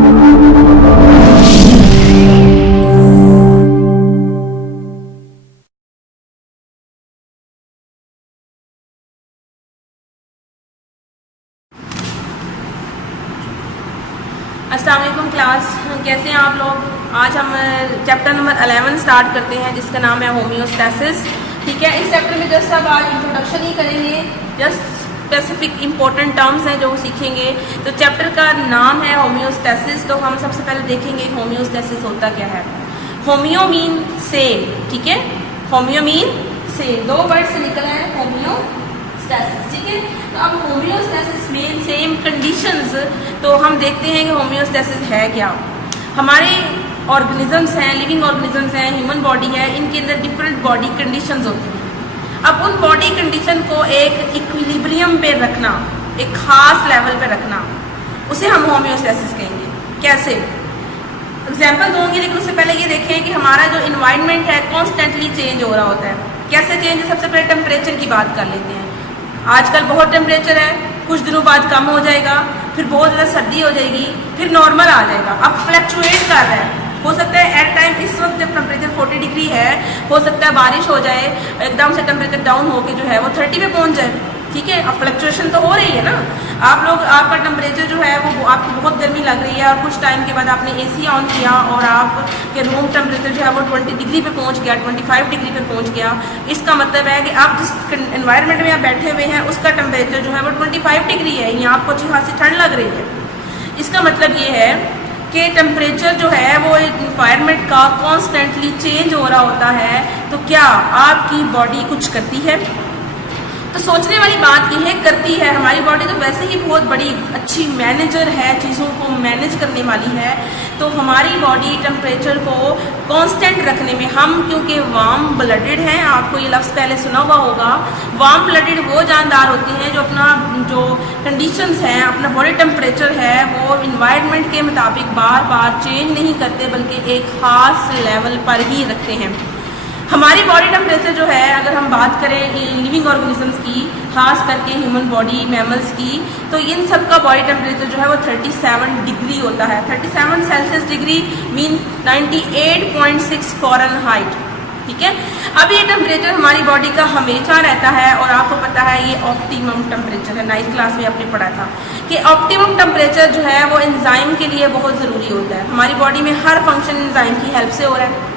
अस्सलाम वालेकुम क्लास, कैसे हैं आप लोग। आज हम चैप्टर नंबर 11 स्टार्ट करते हैं जिसका नाम है होम्योस्टैसिस। ठीक है, इस चैप्टर में जस्ट अब आज इंट्रोडक्शन ही करेंगे, जस्ट स्पेसिफिक इंपॉर्टेंट टर्म्स हैं जो सीखेंगे। तो चैप्टर का नाम है होम्योस्टैसिस। तो हम सबसे पहले देखेंगे होम्योस्टैसिस होता क्या है। होम्यो मीन सेम, ठीक है, होम्यो मीन सेम, दो वर्ड से निकला है होम्योस्टैसिस। ठीक है, तो अब होम्योस्टैसिस में सेम कंडीशंस, तो हम देखते हैं कि होम्योस्टैसिस है क्या। हमारे ऑर्गेनिजम्स हैं, लिविंग ऑर्गेनिजम्स हैं, ह्यूमन बॉडी है, इनके अंदर डिफरेंट बॉडी कंडीशंस होती हैं। अब उन बॉडी कंडीशन को एक इक्विलिब्रियम पे रखना, एक खास लेवल पे रखना, उसे हम होम्योस्टैसिस कहेंगे। कैसे एग्जाम्पल दूंगी, लेकिन उससे पहले ये देखें कि हमारा जो इन्वायरमेंट है कॉन्स्टेंटली चेंज हो रहा होता है। कैसे चेंज है, सबसे पहले टेम्परेचर की बात कर लेते हैं। आजकल बहुत टेम्परेचर है, कुछ दिनों बाद कम हो जाएगा, फिर बहुत ज़्यादा सर्दी हो जाएगी, फिर नॉर्मल आ जाएगा। अब फ्लक्चुएट कर रहा है, हो सकता है एट टाइम इस वक्त जब टेम्परेचर 40 डिग्री है, हो सकता है बारिश हो जाए, एकदम से टेम्परेचर डाउन होके जो है वो 30 पे पहुंच जाए। ठीक है, अब फ्लक्चुएशन तो हो रही है ना। आप लोग, आपका टेम्परेचर जो है वो आपको बहुत गर्मी लग रही है और कुछ टाइम के बाद आपने एसी ऑन किया और आपके रूम टेम्परेचर जो है वो 20 डिग्री पे पहुंच गया, 25 डिग्री पे पहुंच गया। इसका मतलब है कि आप जिस एनवायरनमेंट में आप बैठे हुए हैं उसका टेम्परेचर जो है वो 25 डिग्री है, यहाँ आपको अच्छी खासी ठंड लग रही है। इसका मतलब ये है कि टेम्परेचर जो है वो इन्वायरमेंट का कॉन्स्टेंटली चेंज हो रहा होता है। तो क्या आपकी बॉडी कुछ करती है? तो सोचने वाली बात यह है, करती है। हमारी बॉडी तो वैसे ही बहुत बड़ी अच्छी मैनेजर है, चीज़ों को मैनेज करने वाली है। तो हमारी बॉडी टेम्परेचर को कांस्टेंट रखने में, हम क्योंकि वार्म ब्लडेड हैं, आपको ये लफ्ज़ पहले सुना हुआ होगा, वार्म ब्लडेड वो जानदार होते हैं जो अपना जो कंडीशंस हैं, अपना बॉडी टेम्परेचर है वो इन्वायरमेंट के मुताबिक बार बार चेंज नहीं करते, बल्कि एक ख़ास लेवल पर ही रखते हैं। हमारी बॉडी टेम्परेचर जो है, अगर हम बात करें लिविंग ऑर्गेनिजम्स की, खास करके ह्यूमन बॉडी, मैमल्स की, तो इन सब का बॉडी टेम्परेचर जो है वो 37 डिग्री होता है। 37 सेल्सियस डिग्री मीन 98.6 फ़ारेनहाइट। ठीक है, अब ये टेम्परेचर हमारी बॉडी का हमेशा रहता है और आपको पता है ये ऑप्टिमम टेम्परेचर है। 9th क्लास में आपने पढ़ा था कि ऑप्टिमम टेम्परेचर जो है वो एंजाइम के लिए बहुत ज़रूरी होता है। हमारी बॉडी में हर फंक्शन एंजाइम की हेल्प से हो रहा है।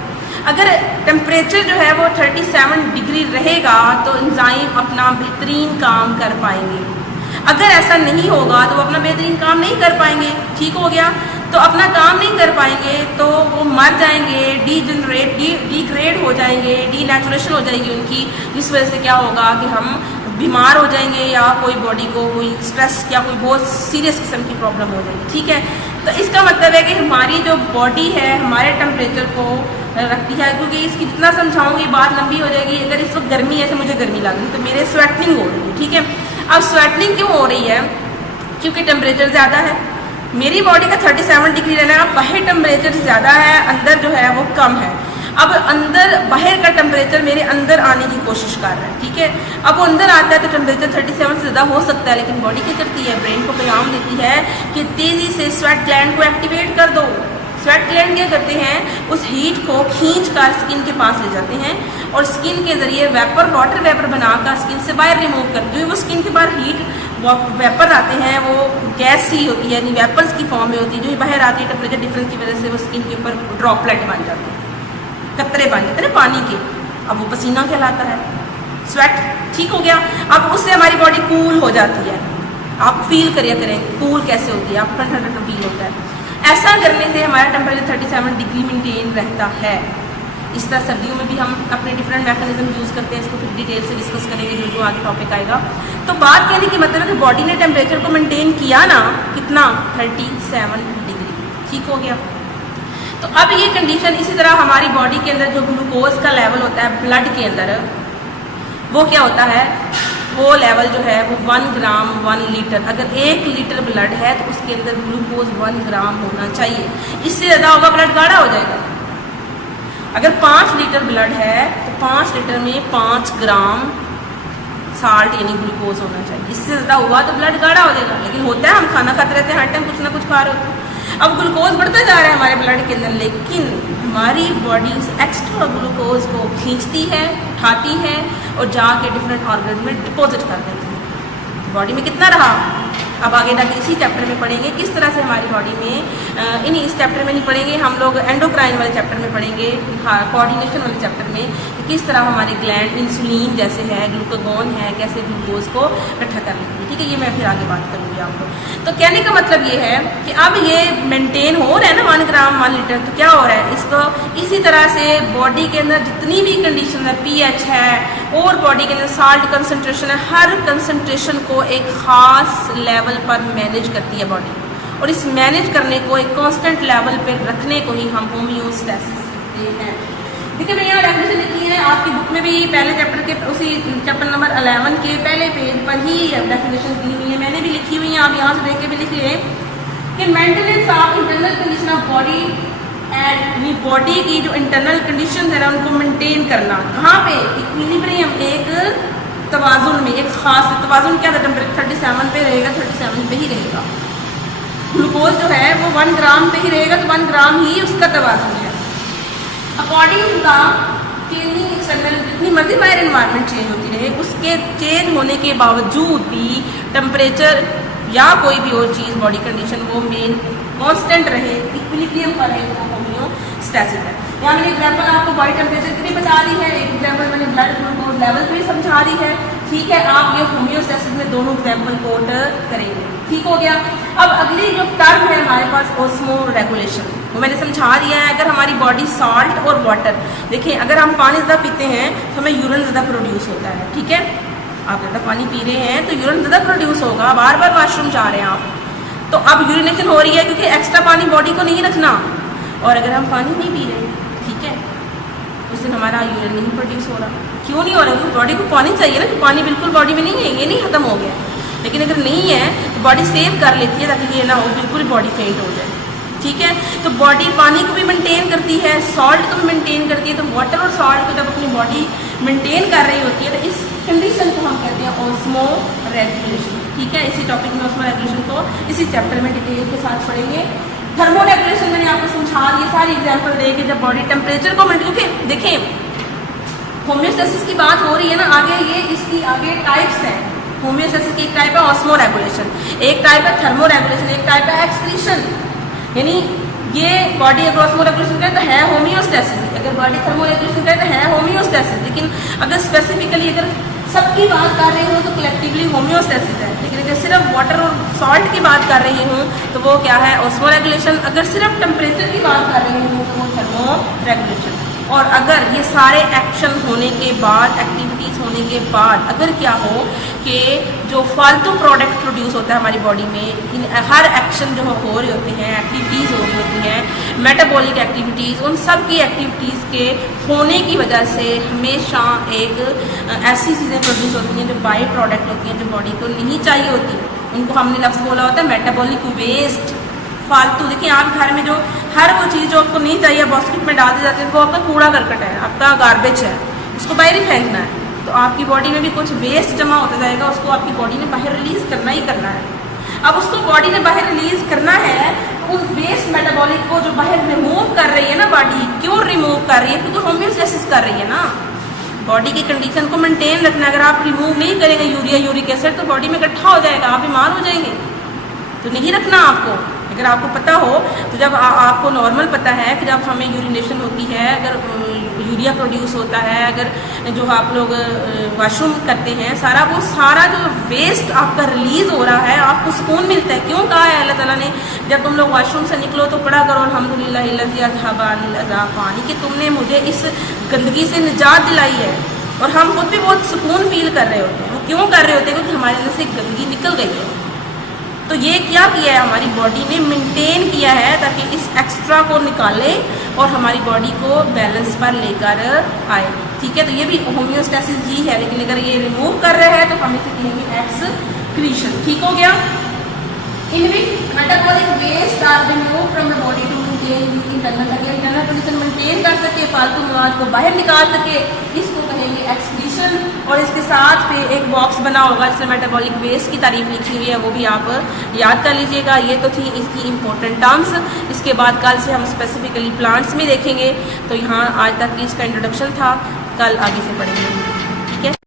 अगर टेम्परेचर जो है वो 37 डिग्री रहेगा तो एंजाइम अपना बेहतरीन काम कर पाएंगे। अगर ऐसा नहीं होगा तो वो अपना बेहतरीन काम नहीं कर पाएंगे। ठीक हो गया, तो अपना काम नहीं कर पाएंगे तो वो मर जाएंगे, डिग्रेड हो जाएंगे, डीनेचुरेशन हो जाएगी उनकी, जिस वजह से क्या होगा कि हम बीमार हो जाएंगे या कोई बॉडी को कोई स्ट्रेस या कोई बहुत सीरियस किस्म की प्रॉब्लम हो जाएगी। ठीक है, तो इसका मतलब है कि हमारी जो बॉडी है हमारे टेम्परेचर को रखती है। क्योंकि इसकी जितना समझाऊंगी बात लंबी हो जाएगी। अगर इस वक्त गर्मी है तो मुझे गर्मी लग रही है तो मेरे स्वेटनिंग हो रही है। ठीक है, अब स्वेटनिंग क्यों हो रही है? क्योंकि टेम्परेचर ज़्यादा है। मेरी बॉडी का 37 डिग्री रहना है, बाहर टेम्परेचर ज़्यादा है, अंदर जो है वो कम है। अब अंदर बाहर का टेम्परेचर मेरे अंदर आने की कोशिश कर रहा है। ठीक है, अब वो अंदर आता है तो टेम्परेचर 37 से ज़्यादा हो सकता है, लेकिन बॉडी क्या करती है, ब्रेन को पैगाम देती है कि तेज़ी से स्वेट ग्लैंड को एक्टिवेट कर दो। स्वेट ग्लैंड क्या करते हैं, उस हीट को खींच कर स्किन के पास ले जाते हैं और स्किन के जरिए वेपर, वाटर वेपर बनाकर स्किन से बाहर रिमूव करते हैं। वो स्किन के बाहर हीट वेपर आते हैं, वो गैस सी होती है, यानी वेपर्स की फॉर्म में होती है, जो बाहर आती है टेम्परेचर डिफरेंस की वजह से वो स्किन के ऊपर ड्रॉपलेट बन जाते हैं, कतरे बन जाते हैं ना पानी के। अब वो पसीना कहलाता है, स्वेट। ठीक हो गया, अब उससे हमारी बॉडी कूल हो जाती है। आप फील करिए करें कूल कैसे होती है, आप ठंडा ठंडा फील होता है। ऐसा करने से हमारा टेम्परेचर 37 डिग्री मेंटेन रहता है। इस तरह सर्दियों में भी हम अपने डिफरेंट मैकेनिज्म यूज़ करते हैं, इसको फिर डिटेल से डिस्कस करेंगे जो जो आगे टॉपिक आएगा। तो बात कहने की मतलब है कि बॉडी ने टेम्परेचर को मेंटेन किया ना, कितना, 37 डिग्री। ठीक हो गया, तो अब ये कंडीशन, इसी तरह हमारी बॉडी के अंदर जो ग्लूकोज का लेवल होता है ब्लड के अंदर, वो क्या होता है, वो लेवल जो है वो 1 ग्राम 1 लीटर। अगर 1 लीटर ब्लड है तो उसके अंदर ग्लूकोज 1 ग्राम होना चाहिए। इससे ज़्यादा होगा ब्लड गाढ़ा हो जाएगा। अगर 5 लीटर ब्लड है तो 5 लीटर में 5 ग्राम साल्ट यानी ग्लूकोज होना चाहिए। इससे ज़्यादा हुआ तो ब्लड गाढ़ा हो जाएगा। लेकिन होता है, हम खाना खाते रहते हैं, हर टाइम कुछ ना कुछ खा रहे होते हैं। अब ग्लूकोज बढ़ता जा रहा है हमारे ब्लड के अंदर, लेकिन हमारी बॉडी उस एक्स्ट्रा ग्लूकोज को खींचती है, उठाती है और जाके डिफरेंट ऑर्गन में डिपॉजिट कर देती है। बॉडी में कितना रहा, अब आगे जाके इसी चैप्टर में पढ़ेंगे किस तरह से हमारी बॉडी में, इस चैप्टर में नहीं पढ़ेंगे हम लोग, एंडोक्राइन वाले चैप्टर में पढ़ेंगे, कोऑर्डिनेशन वाले चैप्टर में किस तरह हमारे ग्लैंड इंसुलिन जैसे है, ग्लूकागोन है, कैसे ग्लूकोज को इकट्ठा कर लेती है। ठीक है, ये मैं फिर आगे बात करूँगी आपको। तो कहने का मतलब ये है कि अब ये मेंटेन हो रहा है ना 1 ग्राम 1 लीटर, तो क्या हो रहा है, इसको इसी तरह से बॉडी के अंदर जितनी भी कंडीशन है, pH है और बॉडी के अंदर साल्ट कंसनट्रेशन है, हर कंसनट्रेशन को एक ख़ास लेवल पर मैनेज करती है बॉडी, और इस मैनेज करने को एक कांस्टेंट लेवल पे रखने को ही हम होम्योस्टैसिस कहते हैं। देखिए मैं यहाँ डेफिनेशन लिखी है आपकी बुक में भी, पहले चैप्टर के उसी चैप्टर नंबर 11 के पहले पेज पर ही डेफिनेशन दी हुई है, मैंने भी लिखी हुई है, आप यहाँ से देख के भी लिख लें कि maintenance of internal condition of body and body की जो इंटरनल कंडीशन है ना उनको मेंटेन करना, कहाँ पे, इक्विलिब्रियम, एक तवाजुन में, एक खास तवाजुन क्या था, टेम्परेचर 37 पे रहेगा, 37 पे ही रहेगा। ग्लूकोज जो है वो 1 ग्राम पे ही रहेगा, तो 1 ग्राम ही उसका तवाजुन है। According to the changing external, जितनी मर्जी बाहर एनवायरनमेंट चेंज होती रहे, उसके चेंज होने के बावजूद भी टेम्परेचर या कोई भी और चीज़ बॉडी कंडीशन वो मेन कांस्टेंट रहे, इक्विलिब्रियम पर रहे, वो होम्योस्टैसिस है। यहाँ मैंने एग्जाम्पल आपको बॉडी टेम्परेचर की भी बता दी है, एक एग्जाम्पल मैंने ब्लड ग्लूकोज लेवल पे भी समझा दी है। ठीक है, आप ये होम्योस्टैसिस में दोनों एग्जाम्पल कोट करेंगे। ठीक हो गया। अब अगली जो टर्म है हमारे पास ऑस्मो रेगुलेशन, वो मैंने समझा दिया है। अगर हमारी बॉडी सॉल्ट और वाटर, देखिए अगर हम पानी ज़्यादा पीते हैं तो हमें यूरिन ज़्यादा प्रोड्यूस होता है। ठीक है, आप ज़्यादा पानी पी रहे हैं तो यूरिन ज़्यादा प्रोड्यूस होगा, बार बार वॉशरूम जा रहे हैं आप, तो अब यूरिनेशन हो रही है क्योंकि एक्स्ट्रा पानी बॉडी को नहीं रखना। और अगर हम पानी नहीं पी रहे, ठीक है, उस दिन हमारा यूरिन नहीं प्रोड्यूस हो रहा। क्यों नहीं हो रहा? क्योंकि बॉडी को पानी चाहिए ना, कि पानी बिल्कुल बॉडी में नहीं है, ये नहीं खत्म हो गया। लेकिन अगर नहीं है तो बॉडी सेव कर लेती है ताकि ये ना हो बिल्कुल बॉडी फेंट हो जाए। ठीक है, तो बॉडी पानी को भी मेंटेन करती है, सॉल्ट को भी मेंटेन करती है। तो वाटर और सॉल्ट को जब अपनी बॉडी मेंटेन कर रही होती है तो इस कंडीशन को हम कहते हैं ऑस्मो रेगुलेशन। ठीक है, इसी टॉपिक में ऑस्मो रेगुलेशन को इसी चैप्टर में डिटेल के साथ पढ़ेंगे। थर्मो रेगुलेशन मैंने आपको समझा दिए सारी एग्जाम्पल देके, जब बॉडी टेम्परेचर को मेंटेन, देखें होम्योस्टैसिस की बात हो रही है ना, आगे ये इसकी आगे टाइप्स हैं। होम्योस्टैसिस की एक टाइप है ऑस्मो रेगुलेशन, एक टाइप है थर्मो रेगुलेशन, एक टाइप है एक्सक्रीशन। यानी ये बॉडी अगर ऑस्मो रेगुलेशन करे तो है होम्योस्टैसिस, अगर बॉडी थर्मो रेगुलेशन करे तो है होम्योस्टैसिस। लेकिन अगर स्पेसिफिकली अगर सबकी बात कर रही हूँ तो कलेक्टिवली होम्योस्टैसिस है। लेकिन अगर सिर्फ वाटर और सॉल्ट की बात कर रही हूँ तो वो क्या है? Osmo regulation. अगर सिर्फ टेम्परेचर की बात कर रही हूँ तो वो थर्मो रेगुलेशन। और अगर ये सारे एक्शन होने के बाद, एक्टिविटीज़ होने के बाद अगर क्या हो कि जो फालतू प्रोडक्ट प्रोड्यूस होता है हमारी बॉडी में, इन हर एक्शन जो हो रहे होते हैं, एक्टिविटीज़ हो रही होती हैं, मेटाबॉलिक एक्टिविटीज़, उन सब की एक्टिविटीज़ के होने की वजह से हमेशा एक ऐसी चीज़ें प्रोड्यूस होती हैं जो बाई प्रोडक्ट होती हैं, जो बॉडी को नहीं चाहिए होती। उनको हमने लफ्ज़ बोला होता है मेटाबॉलिक वेस्ट, फालतू। देखिए आप घर में जो हर वो चीज़ जो आपको नहीं चाहिए बास्केट में डाल दी जाती है, वो आपका कूड़ा करकट है, आपका गार्बेज है, उसको बाहर ही फेंकना है। तो आपकी बॉडी में भी कुछ वेस्ट जमा होता जाएगा, उसको आपकी बॉडी ने बाहर रिलीज़ करना ही करना है। अब उसको बॉडी ने बाहर रिलीज़ करना है, उस वेस्ट मेटाबॉलिक को जो बाहर रिमूव कर रही है ना बॉडी, क्यों रिमूव कर रही है? क्योंकि होम्योस्टैसिस कर रही है ना, बॉडी की कंडीशन को मेंटेन रखना। अगर आप रिमूव नहीं करेंगे यूरिया, यूरिक एसिड, तो बॉडी में इकट्ठा हो जाएगा, आप बीमार हो जाएंगे। तो नहीं रखना आपको। अगर आपको पता हो तो जब आपको नॉर्मल पता है कि जब हमें यूरिनेशन होती है, अगर यूरिया प्रोड्यूस होता है, अगर जो आप लोग वॉशरूम करते हैं, सारा जो वेस्ट आपका रिलीज़ हो रहा है, आपको सुकून मिलता है। क्यों कहा है अल्लाह ताला ने, जब तुम लोग वॉशरूम से निकलो तो पढ़ा करो अल्हम्दुलिल्लाह पानी, कि तुमने मुझे इस गंदगी से निजात दिलाई है। और हम खुद भी बहुत सुकून फील कर रहे होते हैं। वो क्यों कर रहे होते हैं? क्योंकि हमारे अंदर से गंदगी निकल गई है। तो ये क्या किया है? हमारी बॉडी ने मेंटेन किया है ताकि इस एक्स्ट्रा को निकाले और हमारी बॉडी को बैलेंस पर लेकर आए। ठीक है, तो ये भी होम्योस्टैसिस ही है। लेकिन अगर ये रिमूव कर रहे हैं तो हम इसे कहेंगे एक्सक्रीशन। ठीक हो गया। In which metabolic waste are remove from the body to maintain internal condition, maintain maintain कर सके, फालतू मवाद को बाहर निकाल सके, इसको कहेंगे एक्सक्रीशन। और इसके साथ पे एक बॉक्स बना होगा जिसमें मेटाबॉलिक वेस्ट की तारीफ लिखी हुई है, वो भी आप याद कर लीजिएगा। ये तो थी इसकी इंपॉर्टेंट टर्म्स। इसके बाद कल से हम स्पेसिफिकली प्लांट्स में देखेंगे। तो यहाँ आज तक इसका इंट्रोडक्शन था, कल आगे से पढ़ेंगे।